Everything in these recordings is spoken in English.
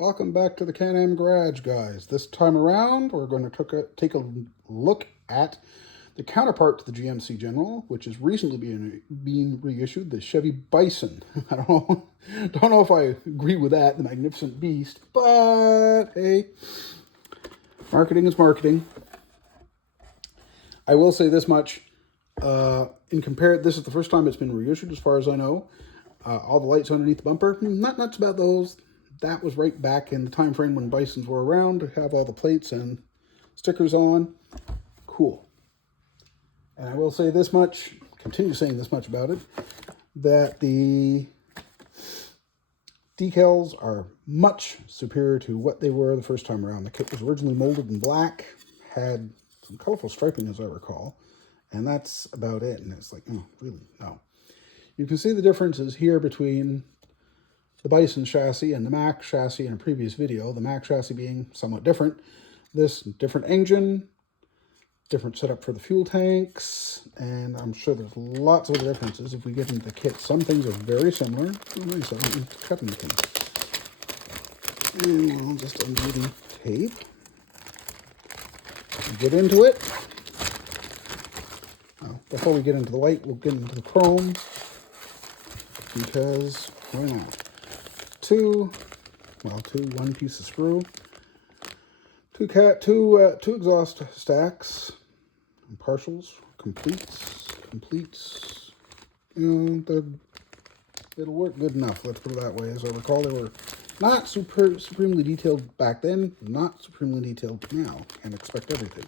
Welcome back to the Can-Am Garage, guys. This time around, we're going to take a look at the counterpart to the GMC General, which is recently being reissued, the Chevy Bison. I don't know if I agree with that, the magnificent beast, but hey, marketing is marketing. I will say this much: this is the first time it's been reissued, as far as I know. All the lights underneath the bumper, not nuts about those. That was right back in the time frame when Bisons were around to have all the plates and stickers on. Cool. And I will say this much, continue saying this much about it, that the decals are much superior to what they were the first time around. The kit was originally molded in black, had some colorful striping as I recall, and that's about it. And it's like, oh, really? No. You can see the differences here between the Bison chassis and the Mack chassis in a previous video. The Mack chassis being somewhat different. This different engine, different setup for the fuel tanks, and I'm sure there's lots of other differences if we get into the kit. Some things are very similar. Oh, nice, I didn't cut anything. And we'll just undo the tape. Get into it. Now, before we get into the white, we'll get into the chrome, because why not? One piece of sprue, two exhaust stacks, and partials, completes. It'll work good enough, let's put it that way. As I recall, they were not supremely detailed back then, not supremely detailed now. Can't expect everything.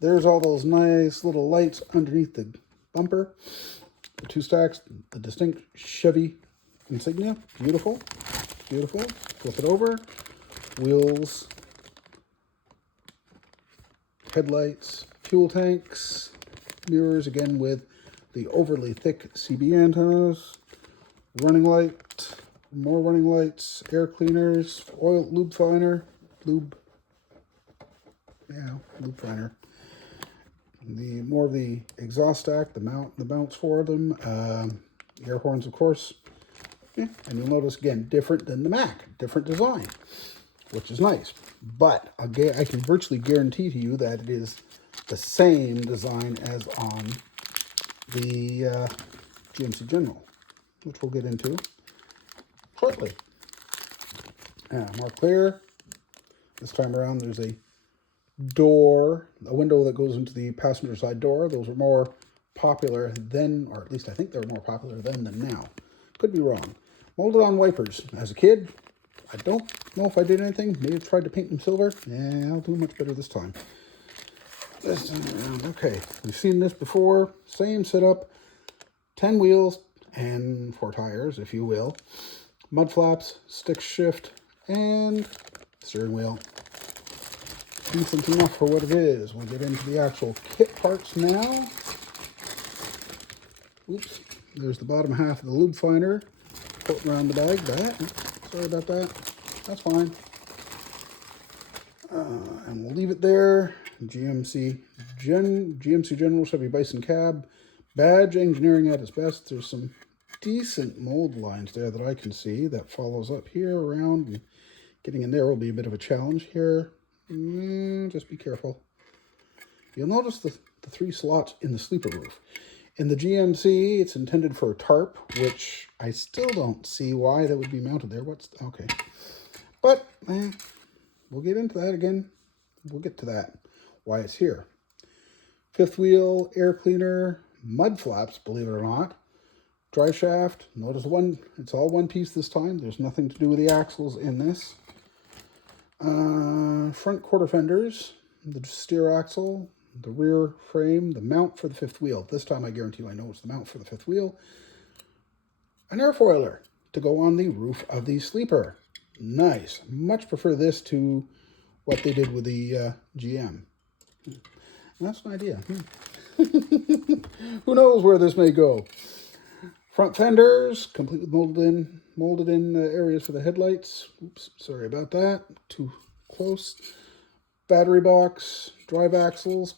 There's all those nice little lights underneath the bumper. The two stacks, the distinct Chevy insignia, beautiful. Flip it over, wheels, headlights, fuel tanks, mirrors, again with the overly thick CB antennas, running light, more running lights, air cleaners, lube finer. More of the exhaust stack, the mounts for them, air horns, of course. Yeah, and you'll notice, again, different than the Mack, different design, which is nice. But again, I can virtually guarantee to you that it is the same design as on the GMC General, which we'll get into shortly. More clear. This time around, there's a window that goes into the passenger side door. Those were more popular then, or at least I think they were more popular then than now. Could be wrong. Molded on wipers. As a kid, I don't know if I did anything. Maybe I tried to paint them silver. Yeah, I'll do much better this time. This time around. Okay, we've seen this before. Same setup. 10 wheels and 4 tires, if you will. Mud flaps, stick shift, and steering wheel. Decent enough for what it is. We'll get into the actual kit parts now. Oops, there's the bottom half of the lube finder. Floating around the bag. Sorry about that. That's fine. And we'll leave it there. GMC General Chevy Bison cab. Badge engineering at its best. There's some decent mold lines there that I can see. That follows up here around. And getting in there will be a bit of a challenge here. Just be careful. You'll notice the 3 slots in the sleeper roof. In the GMC, it's intended for a tarp, which I still don't see why that would be mounted there. Okay. But we'll get into that again. We'll get to that, why it's here. 5th wheel, air cleaner, mud flaps, believe it or not. Dry shaft. Notice it's all one piece this time. There's nothing to do with the axles in this. Front quarter fenders, the steer axle, the rear frame, the mount for the 5th wheel. This time I guarantee you I know it's the mount for the 5th wheel. An airfoiler to go on the roof of the sleeper. Nice. Much prefer this to what they did with the GM. That's an idea. Who knows where this may go. Front fenders, complete with molded in areas for the headlights. Oops, sorry about that. Too close. Battery box, drive axles,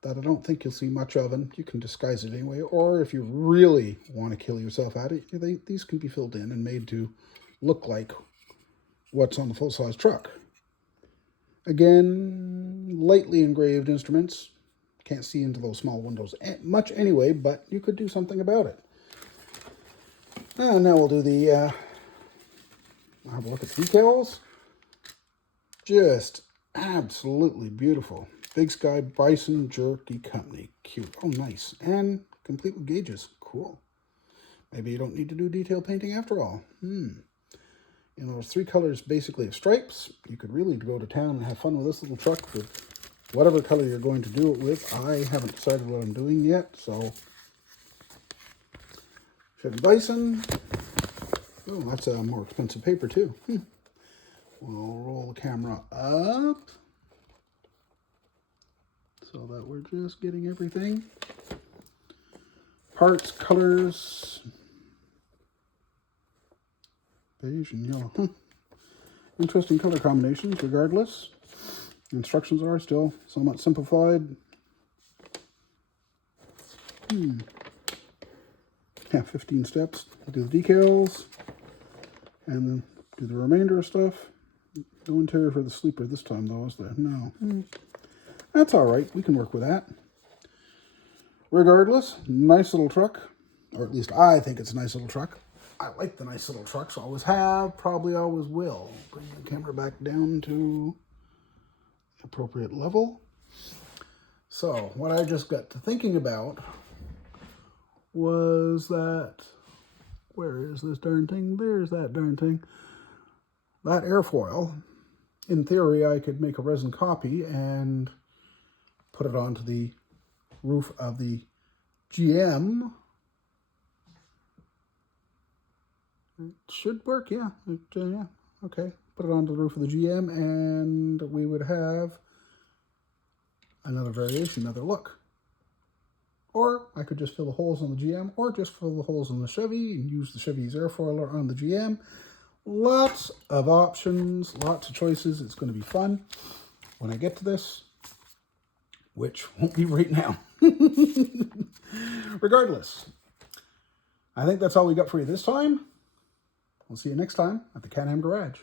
that I don't think you'll see much of, and you can disguise it anyway. Or if you really want to kill yourself at it, these can be filled in and made to look like what's on the full-size truck. Again, lightly engraved instruments. Can't see into those small windows much anyway, but you could do something about it. And now we'll do the, have a look at the decals. Just absolutely beautiful. Big Sky Bison Jerky Company. Cute. Oh, nice. And complete with gauges. Cool. Maybe you don't need to do detail painting after all. You know, there's 3 colors basically of stripes. You could really go to town and have fun with this little truck with whatever color you're going to do it with. I haven't decided what I'm doing yet, so. Chevy Bison. Oh, that's a more expensive paper too. We'll roll the camera up so that we're just getting everything. Parts, colors. Beige and yellow. Interesting color combinations regardless. Instructions are still somewhat simplified. Yeah, 15 steps. Do the decals and then do the remainder of stuff. No interior for the sleeper this time though, is there? No. That's all right. We can work with that. Regardless, nice little truck. Or at least I think it's a nice little truck. I like the nice little trucks. Always have, probably always will. Bring the camera back down to the appropriate level. So, what I just got to thinking about was that, where is this darn thing? There's that darn thing. That airfoil, in theory, I could make a resin copy and put it onto the roof of the GM. It should work, yeah. Yeah, okay. Put it onto the roof of the GM and we would have another variation, another look. Or I could just fill the holes on the GM or just fill the holes on the Chevy and use the Chevy's airfoiler on the GM. Lots of options, lots of choices. It's going to be fun when I get to this, which won't be right now. Regardless, I think that's all we got for you this time. We'll see you next time at the Can-Am Garage.